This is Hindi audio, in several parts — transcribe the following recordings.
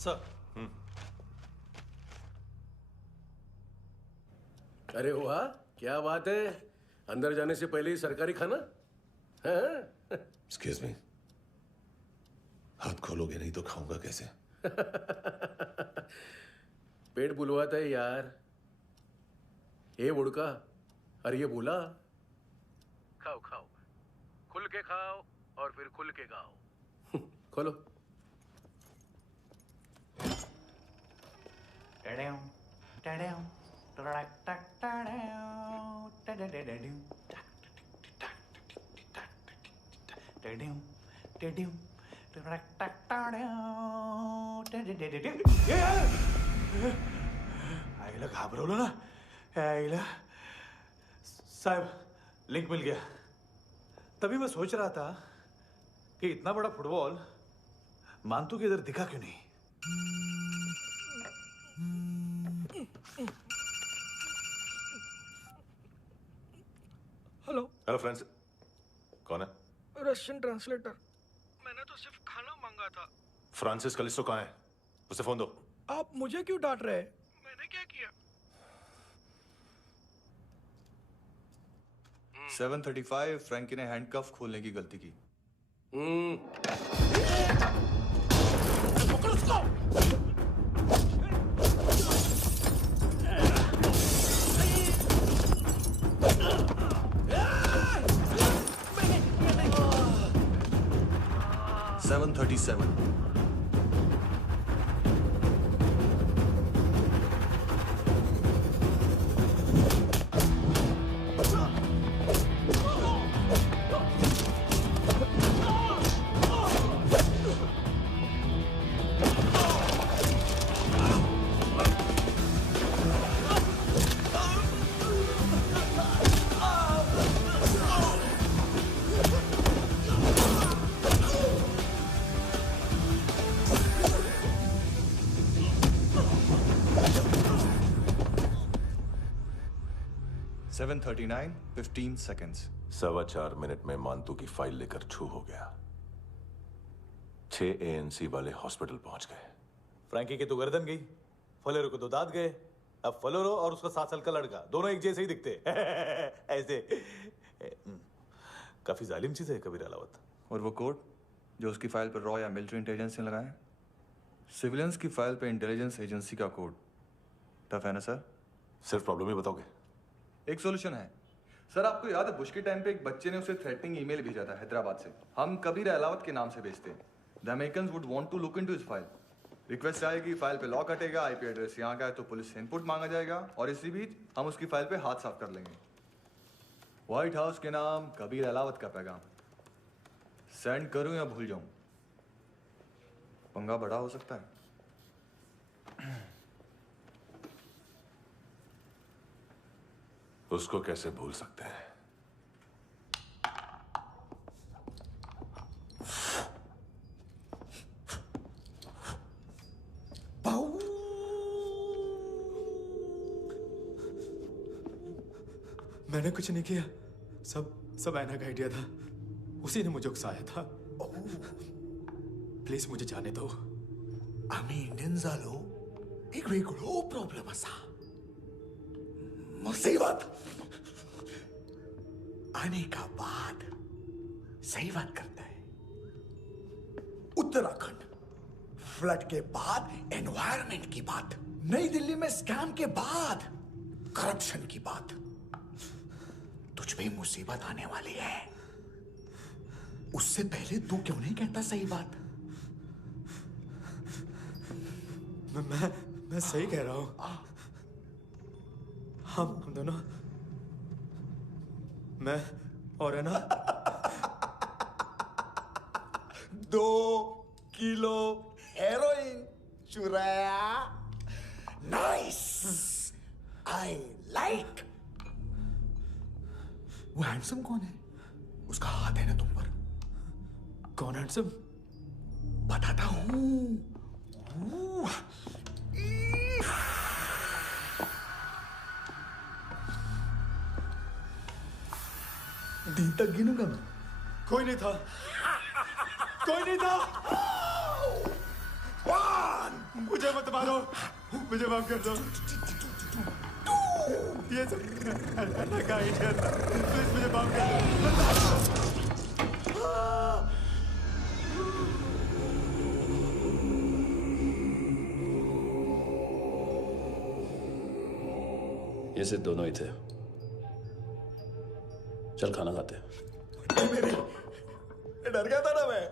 सर। अरे वाह, क्या बात है। अंदर जाने से पहले ही सरकारी खाना। एक्सक्यूज मी, हाथ खोलोगे नहीं तो खाऊंगा कैसे? पेट बुलवाता है यार। ये बुड़का, अरे ये बोला। खाओ खाओ, खुल के खाओ और फिर खुल के गाओ। खोलो। आईला घाबरवलं ना। आईला साहब, लिंक मिल गया। तभी मैं सोच रहा था कि इतना बड़ा फुटबॉल मानतू के इधर दिखा क्यों नहीं। हेलो। हेलो फ्रेंड्स, कौन है? Russian translator. मैंने तो सिर्फ खाना मांगा था। फ्रांसिस कलिस्टो कहाँ है? उसे फोन दो। आप मुझे क्यों डांट रहे हैं? मैंने क्या किया? 7:35 फ्रैंकी ने हैंडकफ खोलने की गलती की। पकड़ उसको। Seven 37 7:39 15 seconds। 4.25 मिनट में मानतू की फाइल लेकर छू हो गया। 6 ANC वाले हॉस्पिटल पहुंच गए। फ्रैंकी की तो गर्दन गई, फलेरो को तो दांत गए। अब फलेरो और उसका 7 साल का लड़का दोनों एक जैसे ही दिखते। ऐसे काफी जालिम चीज है कबीर अलावत। और वो कोड जो उसकी फाइल पर रॉ या मिलिट्री इंटेलिजेंस ने लगाया, सिविलियंस की फाइल पे इंटेलिजेंस एजेंसी का कोड। टफ है ना सर? सिर्फ प्रॉब्लम ही बताओगे? एक सॉल्यूशन है सर। आपको याद है बुश के टाइम पे एक बच्चे ने उसे थ्रेटनिंग ईमेल भेजा था हैदराबाद से। हम कबीर अलावत के नाम से भेजते हैं। The Americans would want to look into his file. Request आएगी, फाइल पे लॉक हटेगा, आईपी एड्रेस यहाँ का है तो पुलिस से इनपुट मांगा जाएगा और इसी बीच हम उसकी फाइल पे हाथ साफ कर लेंगे। व्हाइट हाउस के नाम कबीर अलावत का पैगाम। सेंड करूं या भूल जाऊं? पंगा बड़ा हो सकता है। उसको कैसे भूल सकते हैं? मैंने कुछ नहीं किया, सब ऐना का आइडिया था। उसी ने मुझे उकसाया था। प्लीज मुझे जाने दो। आम्ही इंडियन झालो एक वेगळो प्रॉब्लेम असा। मुसीबत आने का बाद सही बात करता है। उत्तराखंड फ्लड के बाद एनवायरनमेंट की बात, नई दिल्ली में स्कैम के बाद करप्शन की बात। तुझ पे मुसीबत आने वाली है, उससे पहले तू क्यों नहीं कहता सही बात? मैं सही कह रहा हूं। हम दोनों, मैं और है ना 2 किलो हेरोइन चुराया। Nice, I like. वो हैंडसम कौन है? उसका हाथ है ना तुम पर? कौन हैंडसम? बताता हूं। दिन तक गिनूंगा मैं। कोई नहीं था, कोई नहीं था। 1 मुझे मत मारो, मुझे माफ कर दो। ये सब अल्लाह का आइडिया था, प्लीज मुझे माफ कर दो। ये सिर्फ दोनों ही थे। चल खाना खाते हैं। डर गया था ना मैं,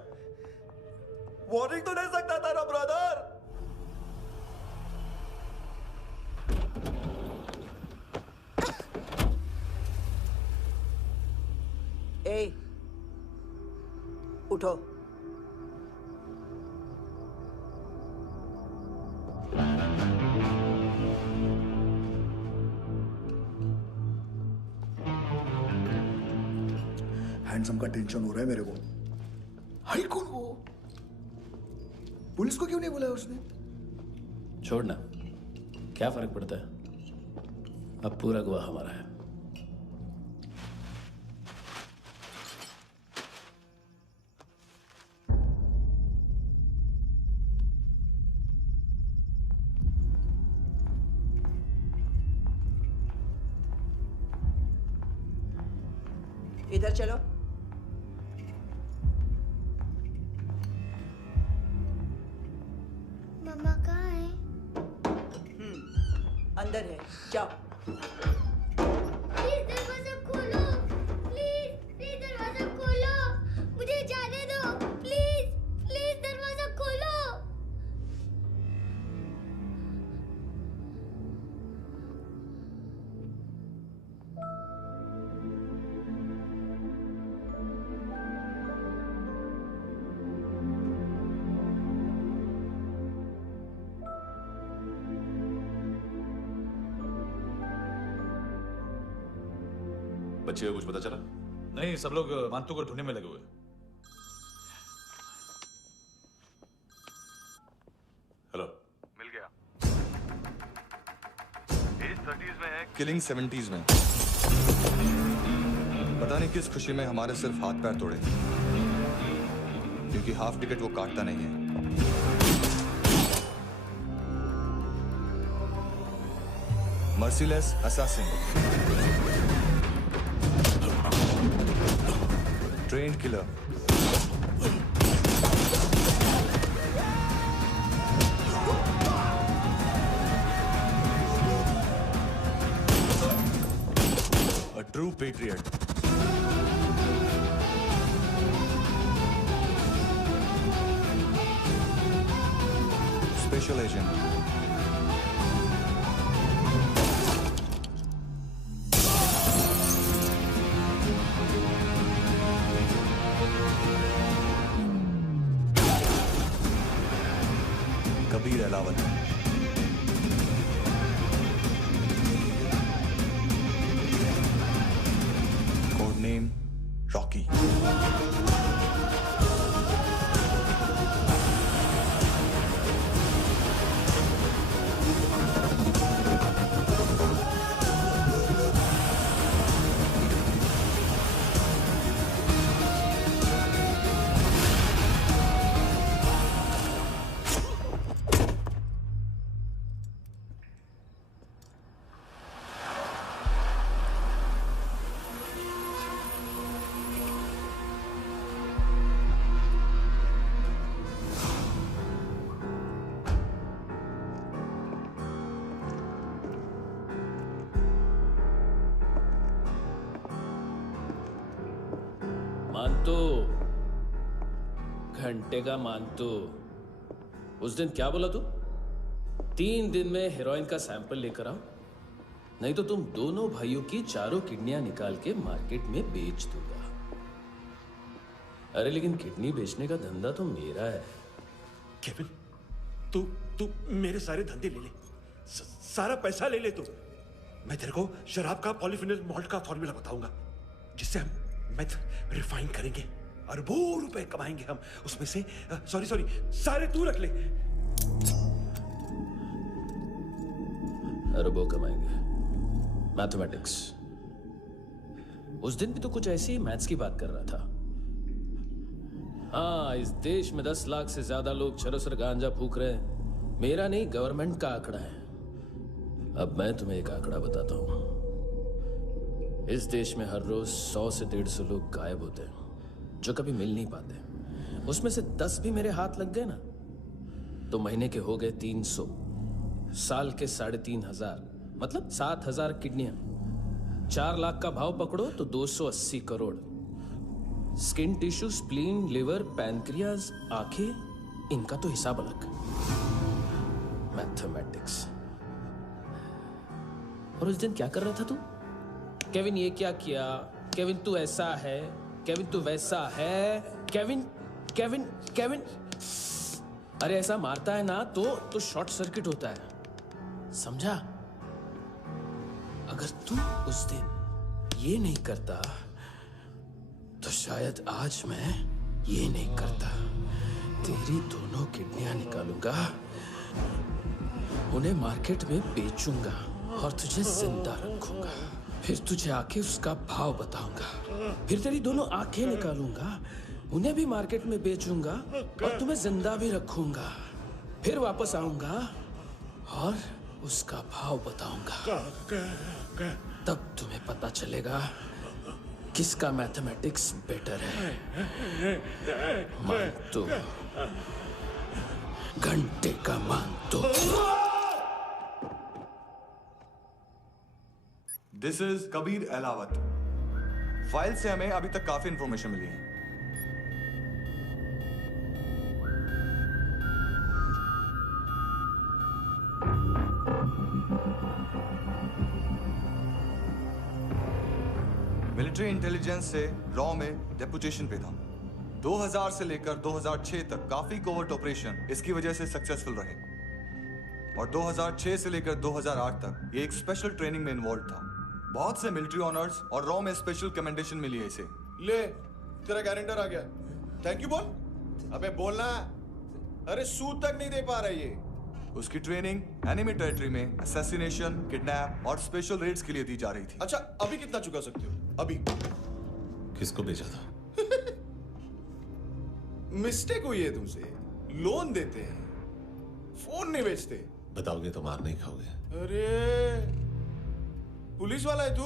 वार्निंग तो दे सकता था ना ब्रदर। ए, उठो। हैंडसम का टेंशन हो रहा है मेरे को। हाई कौन वो? पुलिस को क्यों नहीं बुलाया उसने? छोड़ना, क्या फर्क पड़ता है? अब पूरा गवाह हमारा है। इधर चलो। मम्मा कहाँ है? अंदर है, जाओ। प्लीज दरवाजा खोलो, प्लीज प्लीज दरवाजा खोलो, मुझे जाने दो, प्लीज प्लीज दरवाजा खोलो। बच्चे को कुछ पता चला? नहीं, सब लोग मानतू को ढूंढने में लगे हुए। हेलो, मिल गया। एज 30s में है, किलिंग 70s में। पता नहीं किस खुशी में हमारे सिर्फ हाथ पैर तोड़े, क्योंकि हाफ टिकट वो काटता नहीं है। Merciless assassin, trained killer, a true patriot. Special agent. Kabir Alawat. Code name Rocky. मानतो, घंटे का मानतो, उस दिन क्या बोला तू? 3 दिन में हेरोइन का सैंपल लेकर आओ, नहीं तो तुम दोनों भाइयों की चारों किडनियां निकाल के मार्केट में बेच दूंगा। अरे लेकिन किडनी बेचने का धंधा तो मेरा है। केविन, तू मेरे सारे धंधे ले ले, सारा पैसा ले ले तू। मैं तेरे को शराब का पॉलीफिनल मॉल्ट का फॉर्मूला बताऊंगा, जिससे हम मेथ रिफाइन करेंगे, अरबों रुपए कमाएंगे हम उसमें से। सॉरी, सारे तू रख ले। अरबों कमाएंगे, मैथमेटिक्स। उस दिन भी तो कुछ ऐसी ही मैथ्स की बात कर रहा था। हाँ, इस देश में 10 लाख से ज्यादा लोग चरस और गांजा फूक रहे हैं, मेरा नहीं, गवर्नमेंट का आंकड़ा है। अब मैं तुम्हें एक आंकड़ा बताता हूं। इस देश में हर रोज 100 से 150 लोग गायब होते हैं जो कभी मिल नहीं पाते। उसमें से 10 भी मेरे हाथ लग गए ना तो महीने के हो गए 300, साल के 3,500, मतलब 7,000 किडनियां। 4 लाख का भाव पकड़ो तो 280 crore. Skin tissue, spleen, liver, pancreas, आंखें, इनका तो हिसाब अलग। मैथमेटिक्स। और उस दिन क्या कर रहा था तू? केविन ये क्या किया, केविन तू ऐसा है, केविन तू वैसा है, केविन केविन केविन। अरे ऐसा मारता है ना तो शॉर्ट सर्किट होता है, समझा? अगर तू उस दिन ये नहीं करता तो शायद आज मैं ये नहीं करता। तेरी दोनों किडनियां निकालूंगा, उन्हें मार्केट में बेचूंगा और तुझे जिंदा रखूंगा। फिर तुझे आके उसका भाव बताऊंगा। फिर तेरी दोनों आंखें निकालूंगा, उन्हें भी मार्केट में बेचूंगा और तुम्हें जिंदा भी रखूंगा। फिर वापस आऊंगा और उसका भाव बताऊंगा। तब तुम्हें पता चलेगा किसका मैथमेटिक्स बेटर है। मान तो, घंटे का मान तो। This is Kabir Ahlawat. File से हमें अभी तक काफी इंफॉर्मेशन मिली है। मिलिट्री इंटेलिजेंस से रॉ में डेपुटेशन पे था। 2000 से लेकर 2006 तक काफी कोवर्ट ऑपरेशन इसकी वजह से सक्सेसफुल रहे और 2006 से लेकर 2008 तक ये एक स्पेशल ट्रेनिंग में इन्वॉल्व था। बहुत से मिलिट्री ऑनर्स और रॉ में स्पेशल कमेंडेशन मिली है इसे। ले, तेरा गारंटर आ गया। थैंक यू बोल। अबे बोलना। अरे सूद तक नहीं दे पा रहा ये। उसकी ट्रेनिंग एनिमी टेरिटरी में असैसिनेशन, किडनैप और स्पेशल रेड्स के लिए दी जा रही थी। अच्छा, अभी कितना चुका सकते हो? अभी किसको भेजा था? मिस्टेक हुई है तुमसे। लोन देते हैं, फोन नहीं बेचते। बताओगे तो मार नहीं खाओगे। अरे पुलिस वाला है तू?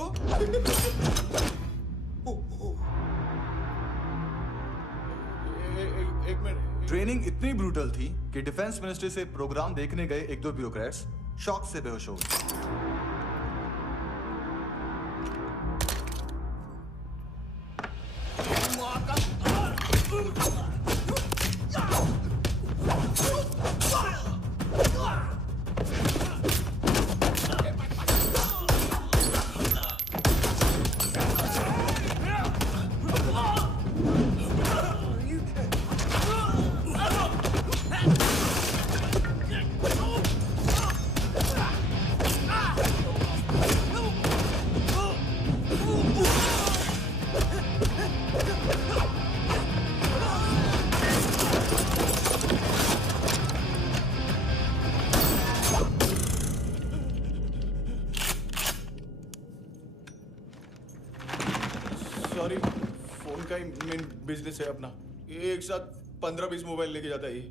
एक मिनट। ट्रेनिंग इतनी ब्रूटल थी कि डिफेंस मिनिस्ट्री से प्रोग्राम देखने गए 1-2 ब्यूरोक्रेट्स शॉक से बेहोश हो गए। सॉरी, फोन का ही मेन बिजनेस है अपना। एक साथ 15-20 मोबाइल लेके जाता है ये।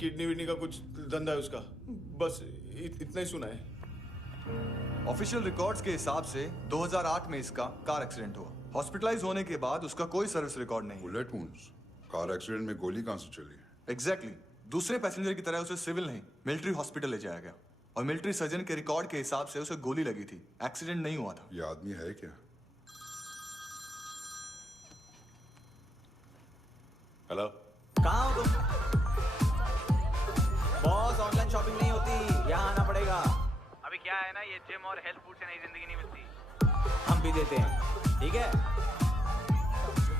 किडनी विडनी का कुछ धंधा है उसका। बस इतना ही सुना है। ऑफिशियल रिकॉर्ड्स के हिसाब से 2008 में इसका कार एक्सीडेंट हुआ। हॉस्पिटलाइज होने के बाद उसका कोई सर्विस रिकॉर्ड नहीं। Bullet wounds. कार एक्सीडेंट में गोली कहां से चली? एग्जैक्टली। दूसरे पैसेंजर की तरह उसे सिविल नहीं, मिलिट्री हॉस्पिटल ले जाया गया और मिलिट्री सर्जन के रिकॉर्ड के हिसाब से उसे गोली लगी थी। एक्सीडेंट नहीं हुआ था। ये आदमी है क्या? हेलो, कहाँ हो तुम? बॉस, ऑनलाइन शॉपिंग नहीं होती, यहाँ आना पड़ेगा। अभी क्या है ना, ये जिम और हेल्थ फूड से नई जिंदगी नहीं मिलती। हम भी देते हैं, ठीक है?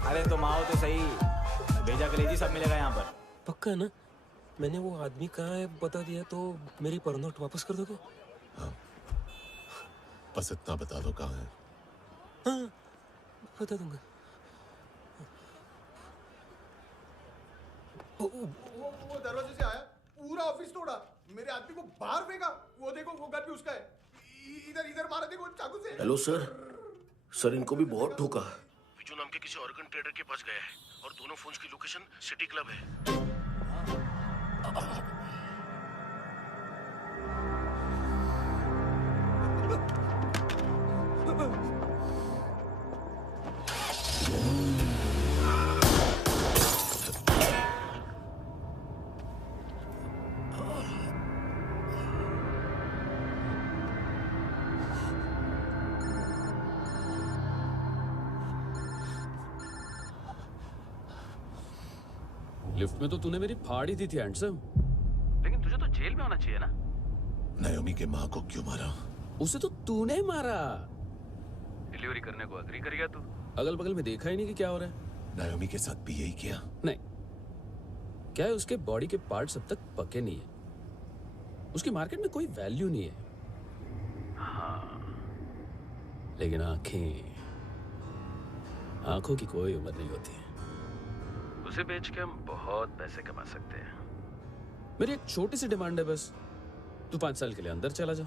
अरे तुम आओ तो सही, भेजा कलेजी सब मिलेगा यहाँ पर। पक्का ना? मैंने वो आदमी कहाँ है बता दिया तो मेरी पर नोट वापस कर दोगे? हाँ, बस इतना बता दो कहाँ है। हाँ, बता दूंगा। वो दरवाजे से आया, पूरा ऑफिस तोड़ा, मेरे आदमी को बाहर फेंका। वो देखो, वो गन भी उसका है। इधर इधर मारा, देखो चाकू से। हेलो सर, इनको भी बहुत ठोका। विजू नाम के किसी ऑर्गन ट्रेडर के पास गया है और दोनों फोन्स की लोकेशन सिटी क्लब है। लिफ्ट में तो तूने मेरी फाड़ ही दी थी हैंडसम। लेकिन तुझे तो जेल में होना चाहिए ना। नायोमी के माँ को क्यों मारा? उसे तो तूने मारा। डिलीवरी करने को अग्री कर गया तू। अगल बगल में देखा ही नहीं कि क्या हो रहा है। नायोमी के साथ भी यही किया? नहीं, क्या है उसके बॉडी के पार्ट्स अब तक पके नहीं है। उसकी मार्केट में कोई वैल्यू नहीं है। हाँ। लेकिन आंखों की कोई उम्र नहीं होती है। उसे बेच के हम बहुत पैसे कमा सकते हैं। मेरी एक छोटी सी डिमांड है बस, तू 5 साल के लिए अंदर चला जा,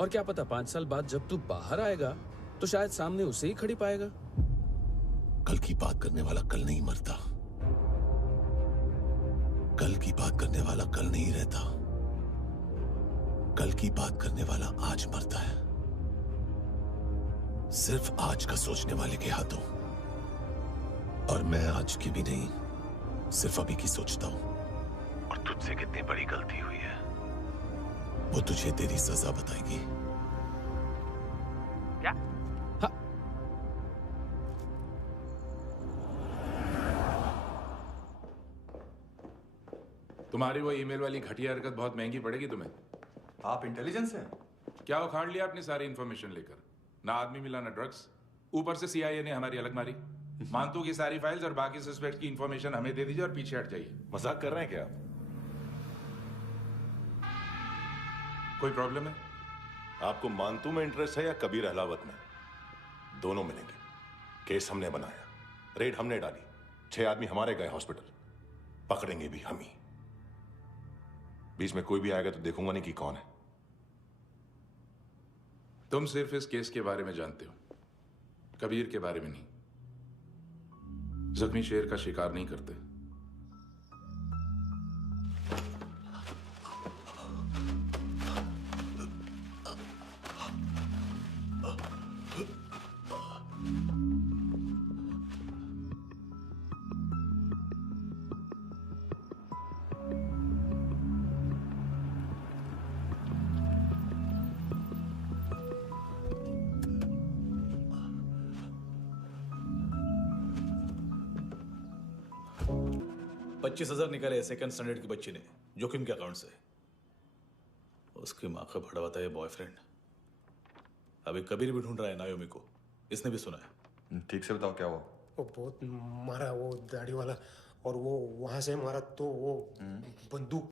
और क्या पता 5 साल बाद जब तू बाहर आएगा तो शायद सामने उसे ही खड़ी पाएगा। कल की बात करने वाला कल नहीं मरता, कल की बात करने वाला कल नहीं रहता, कल की बात करने वाला आज मरता है। सिर्फ आज का सोचने वाले के हाथों। और मैं आज की भी नहीं, सिर्फ अभी की सोचता हूं। और तुझसे कितनी बड़ी गलती हुई है वो तुझे तेरी सजा बताएगी। क्या? हाँ। तुम्हारी वो ईमेल वाली घटिया हरकत बहुत महंगी पड़ेगी तुम्हें। आप इंटेलिजेंस हैं? क्या उखाड़ लिया अपनी सारी इंफॉर्मेशन लेकर? ना आदमी मिला ना ड्रग्स, ऊपर से CIA ने हमारी अलग मारी। मानतू की सारी फाइल्स और बाकी सस्पेक्ट की इंफॉर्मेशन हमें दे दीजिए और पीछे हट जाइए। मजाक कर रहे हैं क्या? कोई प्रॉब्लम है? आपको मानतू में इंटरेस्ट है या कबीर अहलावत में? दोनों मिलेंगे। केस हमने बनाया, रेड हमने डाली, 6 आदमी हमारे गए हॉस्पिटल, पकड़ेंगे भी हम ही। बीच में कोई भी आएगा तो देखूंगा नहीं कि कौन है। तुम सिर्फ इस केस के बारे में जानते हो, कबीर के बारे में नहीं। जख्मी शेर का शिकार नहीं करते। $25,000 निकाले सेकंड स्टैंडर्ड की बच्ची ने जोखिम के अकाउंट से। उसकी माँ का भड़ा बताया बॉयफ्रेंड। अभी कबीर भी ढूंढ रहा है नायोमी को, इसने भी सुना है। ठीक से बताओ क्या हुआ? वो बहुत मारा, वो दाढ़ी वाला, और वो वहां से मारा तो वो बंदूक।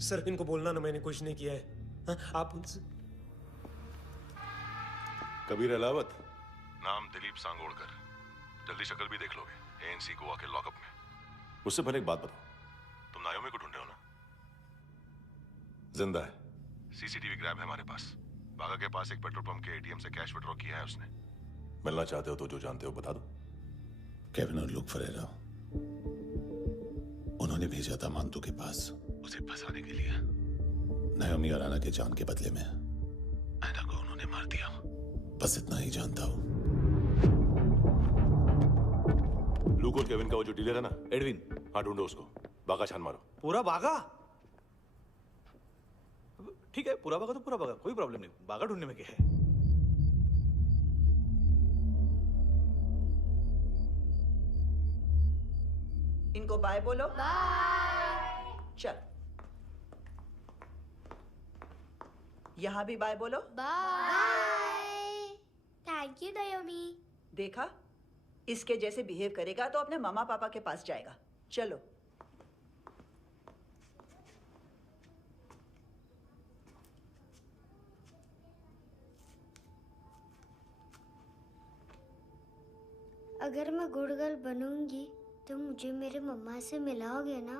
सर इनको बोलना ना मैंने कुछ नहीं किया है। हाँ, आप उनसे। कबीर अहलावत, नाम दिलीप सांगोड़कर। जल्दी शक्ल भी देख लोगे ANC गोवा के लॉकअप में। उससे पहले एक बात बताओ, तुम नायोमी को ढूंढ रहे हो ना? जिंदा है, CCTV ग्रैब है हमारे पास। बागा के पास एक पेट्रोल पंप के ATM से कैश विड्रॉ किया है उसने। मिलना चाहते हो तो जो जानते हो बता दो। केविन और लुक फरेरा, उन्होंने भेजा था मानतू के पास उसे फंसाने के लिए। नायोमी और आना के जान के बदले में ऐना को उन्होंने मार दिया। बस इतना ही जानता हूं। लूक और केविन का वो जो डीलर है ना, एडविन, हाँ ढूंढो उसको। बागा छान मारो। पूरा बागा? ठीक है, पूरा बागा तो पूरा बागा, कोई प्रॉब्लम नहीं। बागा ढूंढने में क्या है? इनको बाय बोलो। बाय। चल, यहां भी बाय बोलो। बाय। Thank you नायोमी। देखा, इसके जैसे बिहेव करेगा तो अपने मामा पापा के पास जाएगा। चलो। अगर मैं गुड गर्ल बनूंगी तो मुझे मेरे मम्मा से मिलाओगे ना?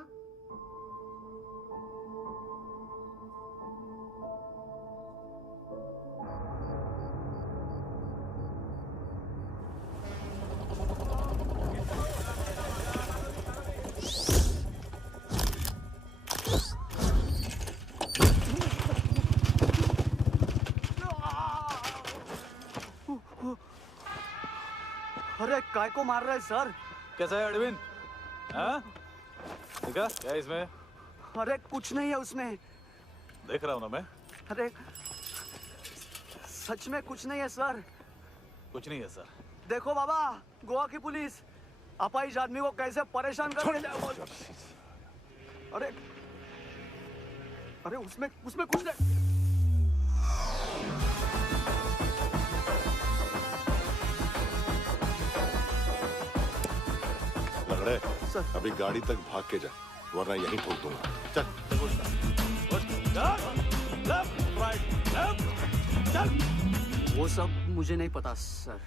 अरे काय को मार रहा है सर? कैसा है अरविंद? हाँ? देखा क्या है इसमें? अरे कुछ नहीं है उसमें। देख रहा हूँ ना मैं। अरे सच में कुछ नहीं है सर। कुछ नहीं है सर। देखो बाबा, गोवा की पुलिस अपाहिज आदमी को कैसे परेशान कर रही है। अरे अरे उसमें कुछ नहीं। लंगड़े, अभी गाड़ी तक भाग के जा, वरना यहीं ठोक दूंगा। चल। वो सब मुझे नहीं पता सर।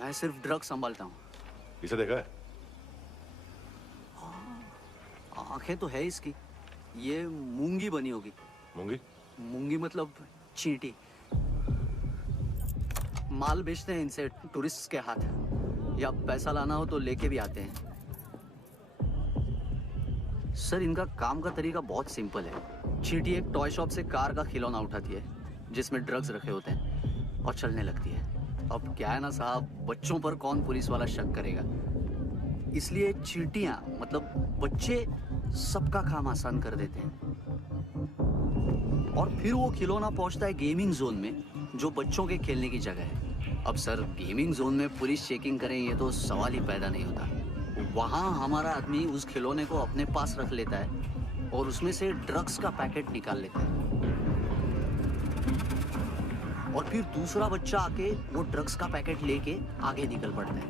मैं सिर्फ ड्रग संभालता हूँ। इसे देखा है? आंखें तो है इसकी। ये मूंगी बनी होगी। मूंगी? मूंगी मतलब चींटी। माल बेचते हैं इनसे टूरिस्ट के हाथ, या पैसा लाना हो तो लेके भी आते हैं। सर इनका काम का तरीका बहुत सिंपल है। चींटी एक टॉय शॉप से कार का खिलौना उठाती है जिसमें ड्रग्स रखे होते हैं और चलने लगती है। अब क्या है ना साहब, बच्चों पर कौन पुलिस वाला शक करेगा, इसलिए चींटियां मतलब बच्चे सबका काम आसान कर देते हैं। और फिर वो खिलौना पहुंचता है गेमिंग जोन में, जो बच्चों के खेलने की जगह है। अब सर गेमिंग जोन में पुलिस चेकिंग करें ये तो सवाल ही पैदा नहीं होता। वहां हमारा आदमी उस खिलौने को अपने पास रख लेता है और उसमें से ड्रग्स का पैकेट निकाल लेता है, और फिर दूसरा बच्चा आके वो ड्रग्स का पैकेट लेके आगे निकल पड़ता है।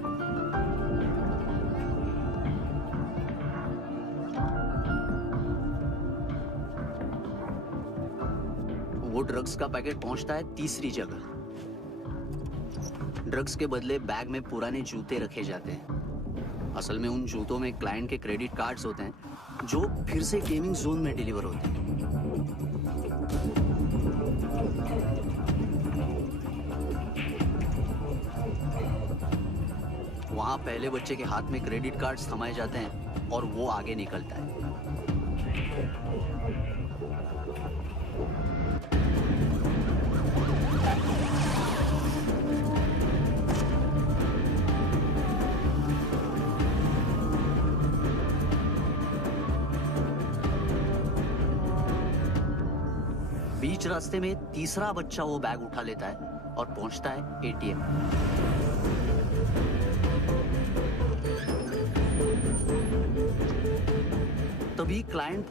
वो ड्रग्स का पैकेट पहुंचता है तीसरी जगह। ड्रग्स के बदले बैग में पुराने जूते रखे जाते हैं। असल में उन जूतों में क्लाइंट के क्रेडिट कार्ड्स होते हैं जो फिर से गेमिंग जोन में डिलीवर होते हैं। वहां पहले बच्चे के हाथ में क्रेडिट कार्ड्स थमाए जाते हैं और वो आगे निकलता है। बीच रास्ते में तीसरा बच्चा वो बैग उठा लेता है और पहुंचता है एटीएम। तभी क्लाइंट